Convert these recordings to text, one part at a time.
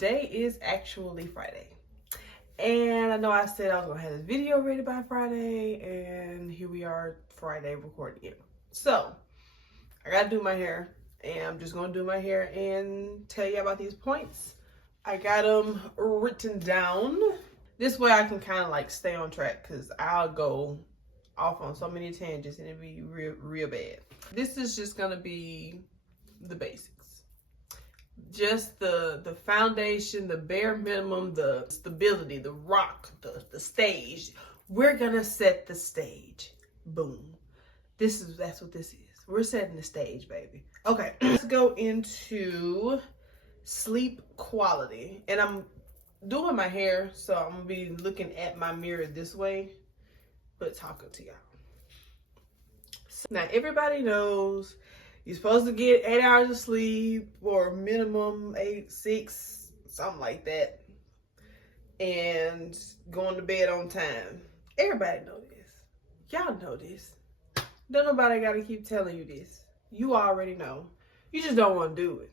today is actually Friday. And I know I said I was gonna have this video ready by Friday, and here we are Friday recording it. So I gotta do my hair, and I'm just gonna do my hair and tell you about these points. I got them written down. This way I can kind of like stay on track, because I'll go off on so many tangents and it'd be real bad. This is just gonna be the basics. Just the foundation, the bare minimum, the stability, the rock, the stage. We're gonna set the stage. Boom. That's what this is. We're setting the stage, baby. Okay, let's go into sleep quality. And I'm doing my hair, so I'm gonna be looking at my mirror this way, but talking to y'all. So now everybody knows you're supposed to get 8 hours of sleep, or minimum 8, 6, something like that, and going to bed on time. Everybody know this. Y'all know this. Don't nobody gotta keep telling you this. You already know. You just don't want to do it.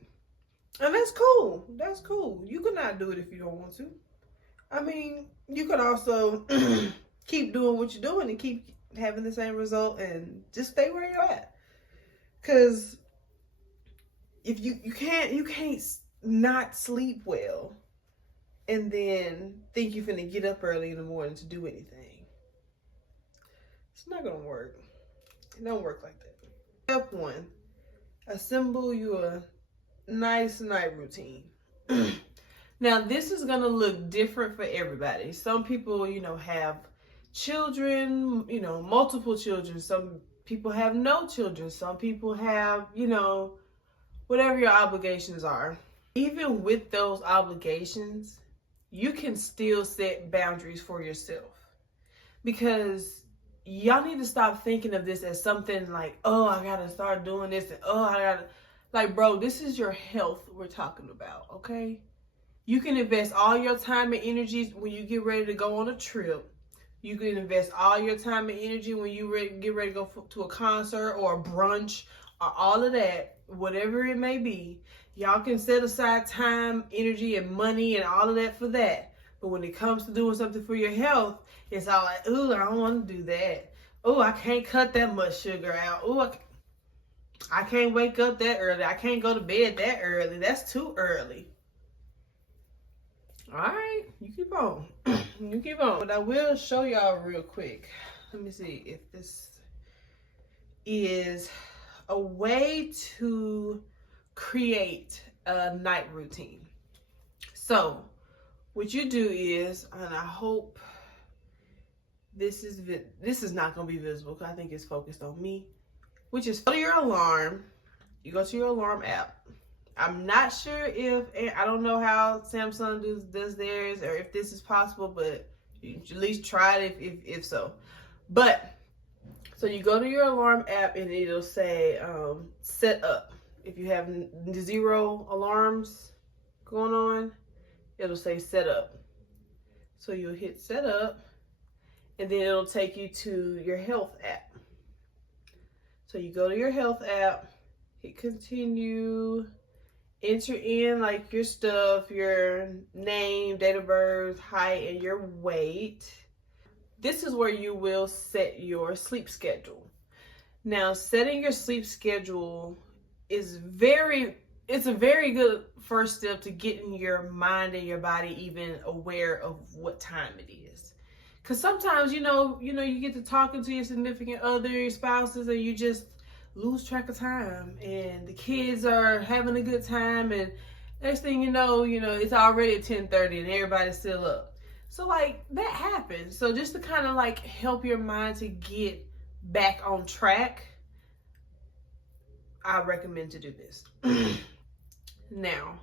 And that's cool. That's cool. You could not do it if you don't want to. I mean, you could also keep doing what you're doing and keep having the same result and just stay where you're at. Because if you can't not sleep well and then think you're finna get up early in the morning to do anything. It's not gonna work. It don't work like that. Step 1, assemble your nice night routine. Now, this is gonna look different for everybody. Some people, have children, multiple children. Some people have no children. Some people have, whatever your obligations are. Even with those obligations, you can still set boundaries for yourself. Because y'all need to stop thinking of this as something like, oh, I gotta start doing this, and oh, I gotta, like, bro, this is your health we're talking about, okay? You can invest all your time and energy when you get ready to go on a trip. You can invest all your time and energy when you get ready to go to a concert or a brunch or all of that, whatever it may be. Y'all can set aside time, energy, and money and all of that for that. But when it comes to doing something for your health, it's all like, ooh, I don't want to do that. Ooh, I can't cut that much sugar out. Ooh, I can't wake up that early. I can't go to bed that early. That's too early. All right, you keep on. You keep on. But I will show y'all real quick. Let me see if this is a way to create a night routine. So what you do is, and I hope this is not going to be visible because I think it's focused on me, which is go to your alarm. You go to your alarm app. I'm not sure if, I don't know how Samsung does theirs, or if this is possible, but you should at least try it if so. But, so you go to your alarm app and it'll say set up. If you have 0 alarms going on, it'll say set up. So you'll hit set up, and then it'll take you to your health app. So you go to your health app, hit continue, enter in like your stuff, your name, date of birth, height, and your weight. This is where you will set your sleep schedule. Now, setting your sleep schedule is it's a very good first step to getting your mind and your body even aware of what time it is. Because sometimes, you get to talking to your significant other, your spouses, and you just lose track of time, and the kids are having a good time, and next thing you know, it's already at 10:30 and everybody's still up. So like that happens. So just to kind of like help your mind to get back on track, I recommend to do this. Now,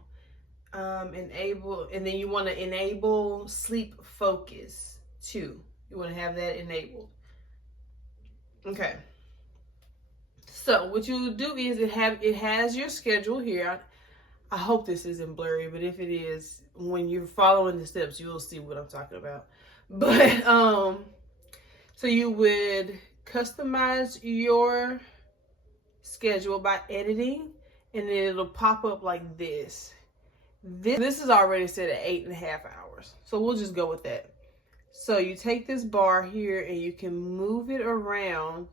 enable, and then you want to enable sleep focus too. You want to have that enabled. Okay. So what you do is it has your schedule here. I hope this isn't blurry, but if it is, when you're following the steps, you'll see what I'm talking about. But so you would customize your schedule by editing, and then it'll pop up like this. This is already set at 8.5 hours. So we'll just go with that. So you take this bar here and you can move it around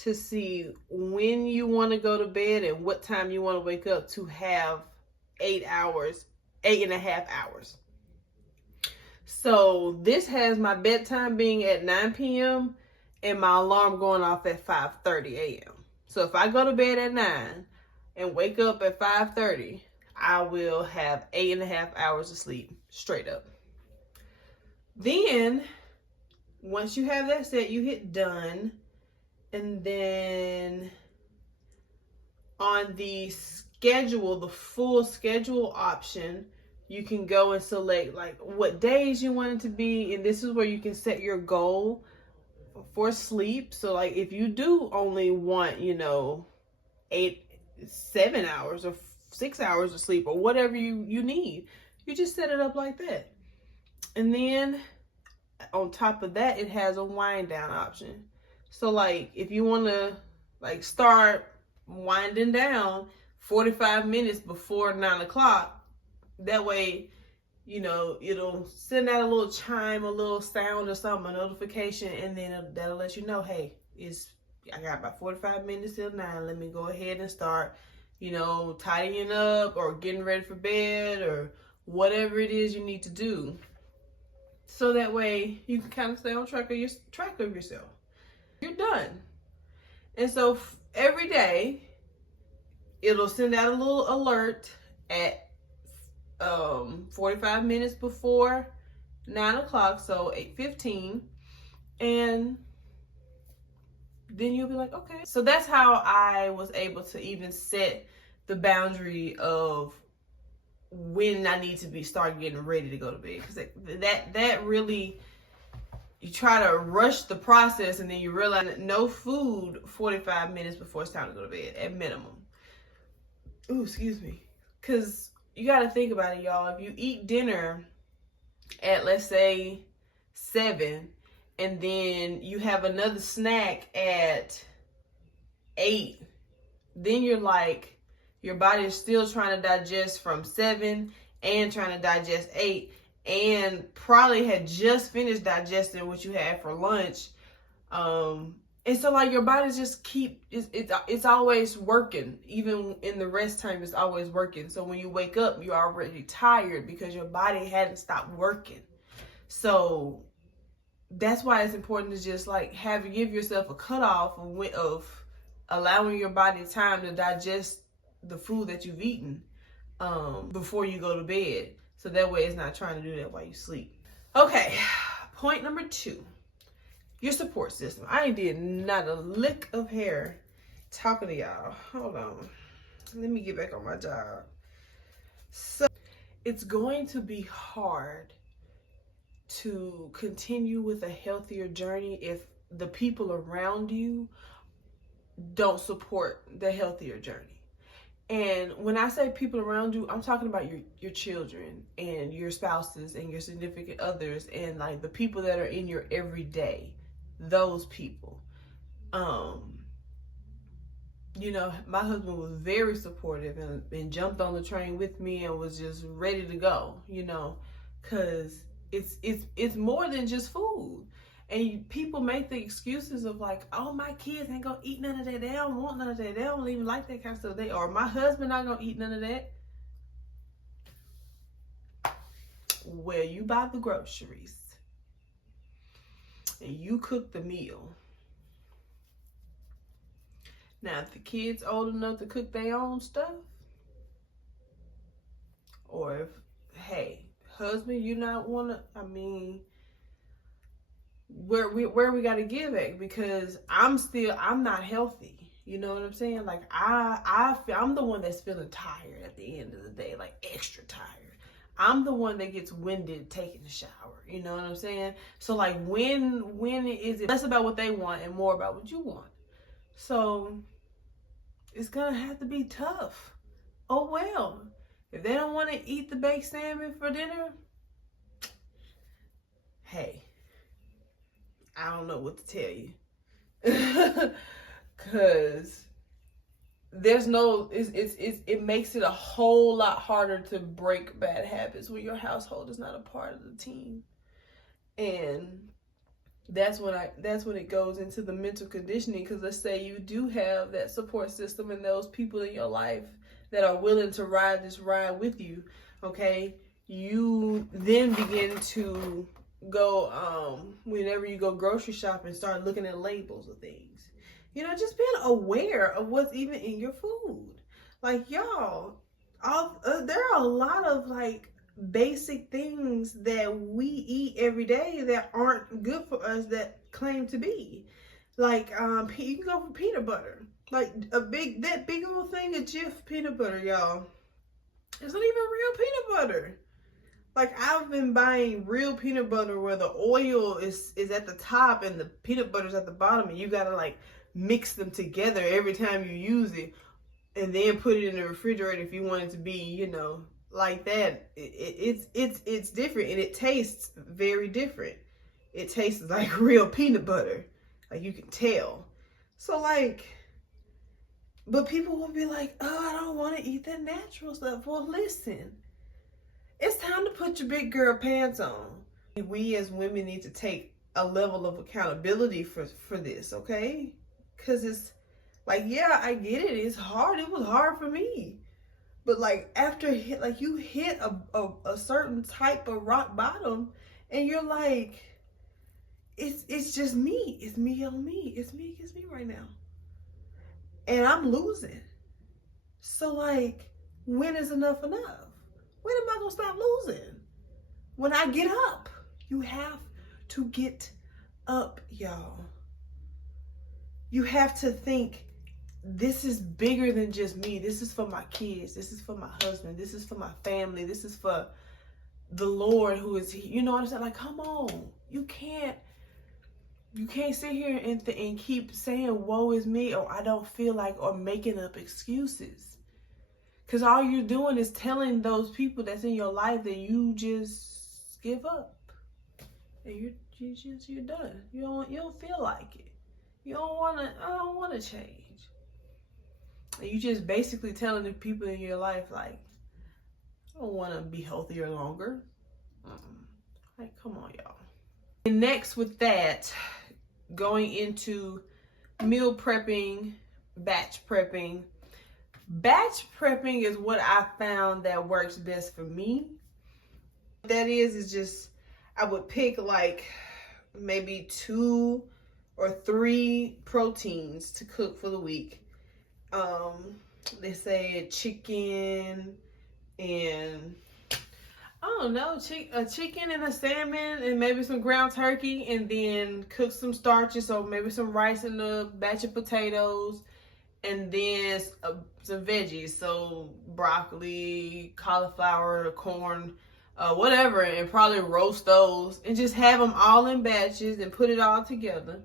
to see when you want to go to bed and what time you want to wake up to have 8.5 hours. So this has my bedtime being at 9 p.m. and my alarm going off at 5:30 a.m. So if I go to bed at 9 and wake up at 5:30, I will have 8.5 hours of sleep straight up. Then once you have that set, you hit done. And then on the schedule, the full schedule option, you can go and select like what days you want it to be. And this is where you can set your goal for sleep. So like if you do only want, 7 hours or 6 hours of sleep or whatever you need, you just set it up like that. And then on top of that, it has a wind down option. So like if you want to like start winding down 45 minutes before 9 o'clock, that way, it'll send out a little chime, a little sound or something, a notification, and then that'll let you know, hey, I got about 45 minutes till 9. Let me go ahead and start, tidying up or getting ready for bed or whatever it is you need to do. So that way you can kind of stay on track of yourself. You're done. And so every day it'll send out a little alert at 45 minutes before 9 o'clock, so 8:15, and then you'll be like, okay. So that's how I was able to even set the boundary of when I need to start getting ready to go to bed, because that really, you try to rush the process and then you realize that no food 45 minutes before it's time to go to bed at minimum. Ooh, excuse me. Because you got to think about it, y'all. If you eat dinner at, let's say, 7, and then you have another snack at 8, then you're like, your body is still trying to digest from 7 and trying to digest 8, and probably had just finished digesting what you had for lunch. And so like your body's just it's always working. Even in the rest time, it's always working. So when you wake up, you're already tired because your body hadn't stopped working. So that's why it's important to just like give yourself a cutoff of allowing your body time to digest the food that you've eaten before you go to bed. So that way it's not trying to do that while you sleep. Okay, point number 2. Your support system. I ain't did not a lick of hair talking to y'all. Hold on. Let me get back on my job. So it's going to be hard to continue with a healthier journey if the people around you don't support the healthier journey. And when I say people around you, I'm talking about your children and your spouses and your significant others and like the people that are in your everyday. Those people. My husband was very supportive and jumped on the train with me and was just ready to go, because it's more than just food. And people make the excuses of like, oh, my kids ain't gonna eat none of that. They don't want none of that. They don't even like that kind of stuff. Or my husband not gonna eat none of that. Well, you buy the groceries and you cook the meal. Now, if the kid's old enough to cook their own stuff, or if, hey, husband, you not wanna, where we gotta give it, because I'm not healthy. You know what I'm saying? Like I'm the one that's feeling tired at the end of the day, like extra tired. I'm the one that gets winded taking a shower. You know what I'm saying? So like when is it less about what they want and more about what you want? So it's gonna have to be tough. Oh well. If they don't want to eat the baked salmon for dinner, hey, I don't know what to tell you. Cause there's no, it makes it a whole lot harder to break bad habits when your household is not a part of the team. And that's when it goes into the mental conditioning, because let's say you do have that support system and those people in your life that are willing to ride this ride with you, okay? You then begin to go, whenever you go grocery shopping, start looking at labels of things. You know, just being aware of what's even in your food. Like, y'all, there are a lot of, like, basic things that we eat every day that aren't good for us that claim to be. Like, you can go for peanut butter. Like, that big old thing of Jif peanut butter, y'all. It's not even real peanut butter. Like, I've been buying real peanut butter where the oil is at the top and the peanut butter's at the bottom, and you gotta, like, mix them together every time you use it, and then put it in the refrigerator if you want it to be, you know, like that. It's different, and it tastes very different. It tastes like real peanut butter, like you can tell. So, like, but people will be like, oh, I don't want to eat that natural stuff. Well, listen, it's time to put your big girl pants on. We as women need to take a level of accountability for this, okay? Because it's like, yeah, I get it. It's hard. It was hard for me. But, like, after you hit a certain type of rock bottom, and you're like, it's just me. It's me on me. It's me against me right now. And I'm losing. So, like, when is enough enough? When am I going to stop losing? When I get up. You have to get up, y'all. You have to think, this is bigger than just me. This is for my kids. This is for my husband. This is for my family. This is for the Lord who is, you know what I'm saying? Like, come on. You can't sit here and keep saying, woe is me, or I don't feel like, or making up excuses. Because all you're doing is telling those people that's in your life that you just give up. And you're done. You don't feel like it. I don't want to change. And you just basically telling the people in your life, like, I don't want to be healthier longer. Like, come on, y'all. And next with that, going into meal prepping, batch prepping. Batch prepping is what I found that works best for me. What that is just, I would pick like maybe 2 or 3 proteins to cook for the week. They say chicken and I don't know, a chicken and a salmon and maybe some ground turkey, and then cook some starches, so maybe some rice and a batch of potatoes, and then some veggies, so broccoli, cauliflower, corn, whatever, and probably roast those and just have them all in batches and put it all together.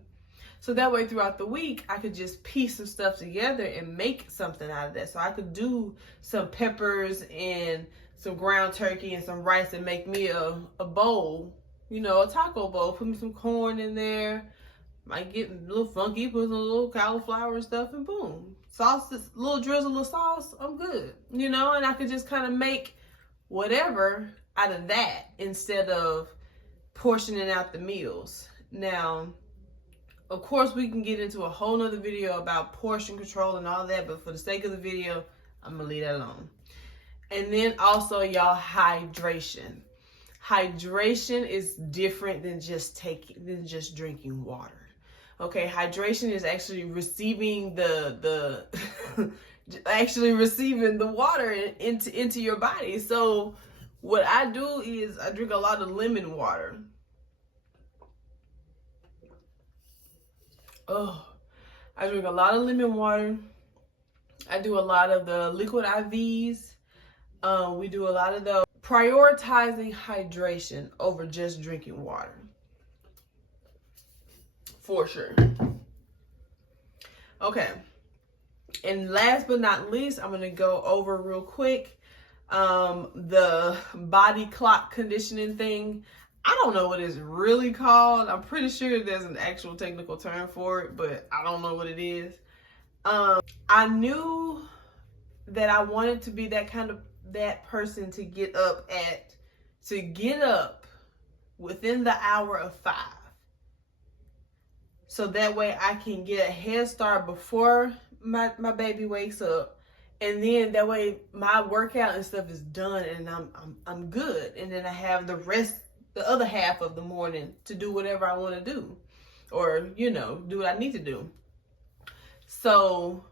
So that way throughout the week, I could just piece some stuff together and make something out of that. So I could do some peppers and some ground turkey and some rice and make me a bowl, you know, a taco bowl. Put me some corn in there. Might get a little funky, put some little cauliflower and stuff, and boom. Sauce, a little drizzle of sauce, I'm good. You know, and I could just kind of make whatever out of that instead of portioning out the meals. Now, of course, we can get into a whole nother video about portion control and all that, but for the sake of the video, I'm gonna leave that alone. And then also, y'all, hydration. Hydration is different than just drinking water. Okay, hydration is actually receiving actually receiving the water into your body. So what I do is I drink a lot of lemon water. Oh, I drink a lot of lemon water. I do a lot of the liquid IVs. We do a lot of those. Prioritizing hydration over just drinking water. For sure. Okay. And last but not least, I'm going to go over real quick the body clock conditioning thing. I don't know what it's really called. I'm pretty sure there's an actual technical term for it, but I don't know what it is. I knew that I wanted to be that person to get up within the hour of 5. So that way I can get a head start before my baby wakes up. And then that way my workout and stuff is done and I'm good. And then I have the other half of the morning to do whatever I want to do. Or, do what I need to do. So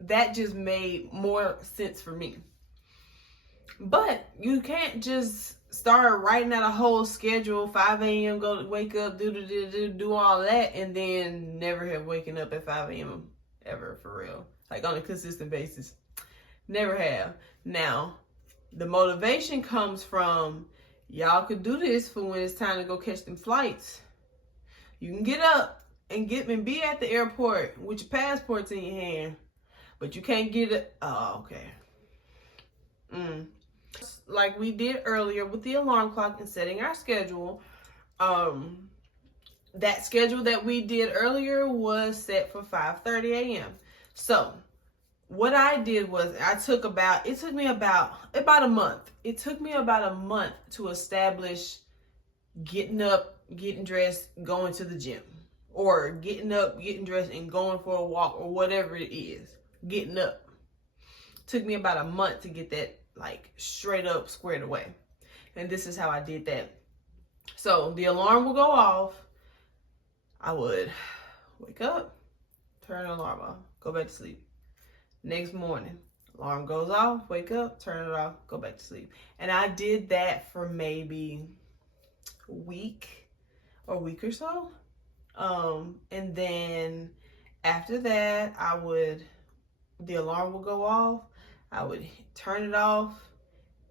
that just made more sense for me. But you can't just start writing out a whole schedule, 5 a.m., go wake up, do all that, and then never have waken up at 5 a.m. ever, for real. Like on a consistent basis. Never have. Now, the motivation comes from, y'all could do this for when it's time to go catch them flights. You can get up and be at the airport with your passports in your hand. But you can't get it. Oh, okay. Like we did earlier with the alarm clock and setting our schedule. That schedule that we did earlier was set for 5:30 a.m. So what I did was it took me about a month. It took me about a month to establish getting up, getting dressed, going to the gym. Or getting up, getting dressed, and going for a walk, or whatever it is. Getting up. Took me about a month to get that like straight up squared away. And this is how I did that. So the alarm will go off. I would wake up, turn the alarm off, go back to sleep. Next morning, alarm goes off, wake up, turn it off, go back to sleep. And I did that for maybe a week or so. And then after that, the alarm would go off. I would turn it off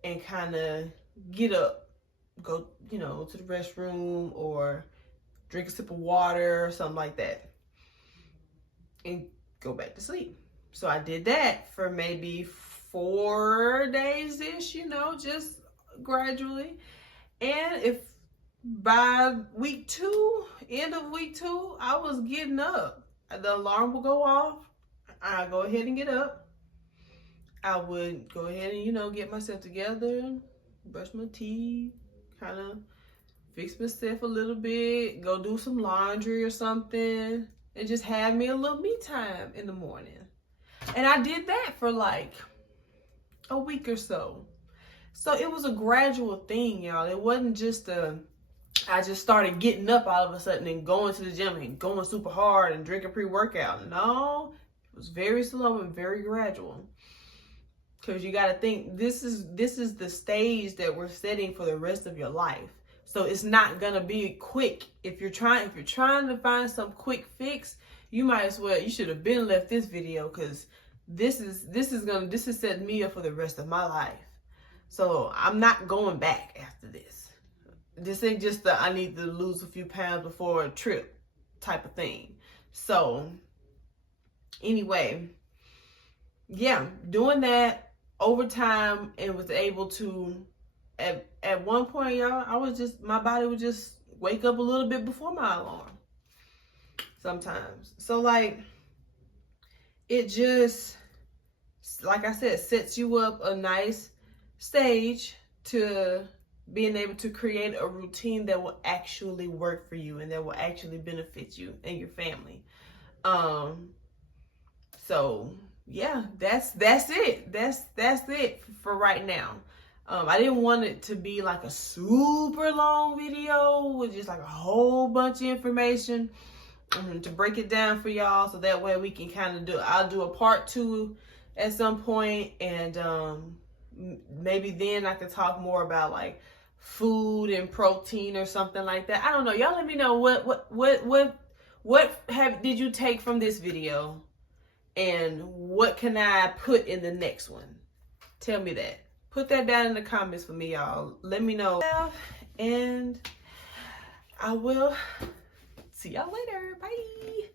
and kind of get up, go, to the restroom or drink a sip of water or something like that and go back to sleep. So I did that for maybe 4 days-ish, just gradually. And if by week 2, end of week 2, I was getting up. The alarm would go off. I'd go ahead and get up. I would go ahead and, get myself together, brush my teeth, kind of fix myself a little bit, go do some laundry or something, and just have me a little me time in the morning. And I did that for like a week or so. So it was a gradual thing, y'all. It wasn't just I just started getting up all of a sudden and going to the gym and going super hard and drinking pre-workout. No, it was very slow and very gradual. Because you got to think, this is the stage that we're setting for the rest of your life. So it's not going to be quick. If you're trying to find some quick fix, you should have been left this video, because this is setting me up for the rest of my life. So I'm not going back after this. This ain't just I need to lose a few pounds before a trip type of thing. So anyway, yeah, doing that over time, and was able to, at one point, y'all, my body would just wake up a little bit before my alarm sometimes. So like, it just, like I said, sets you up a nice stage to being able to create a routine that will actually work for you and that will actually benefit you and your family. So yeah, that's it. That's it for right now. I didn't want it to be like a super long video with just like a whole bunch of information to break it down for y'all, so that way we can kind of I'll do a part 2 at some point, and maybe then I could talk more about like food and protein or something like that. I don't know. Y'all let me know what did you take from this video, and what can I put in the next one? Tell me that. Put that down in the comments for me, y'all. Let me know. And I will see y'all later. Bye.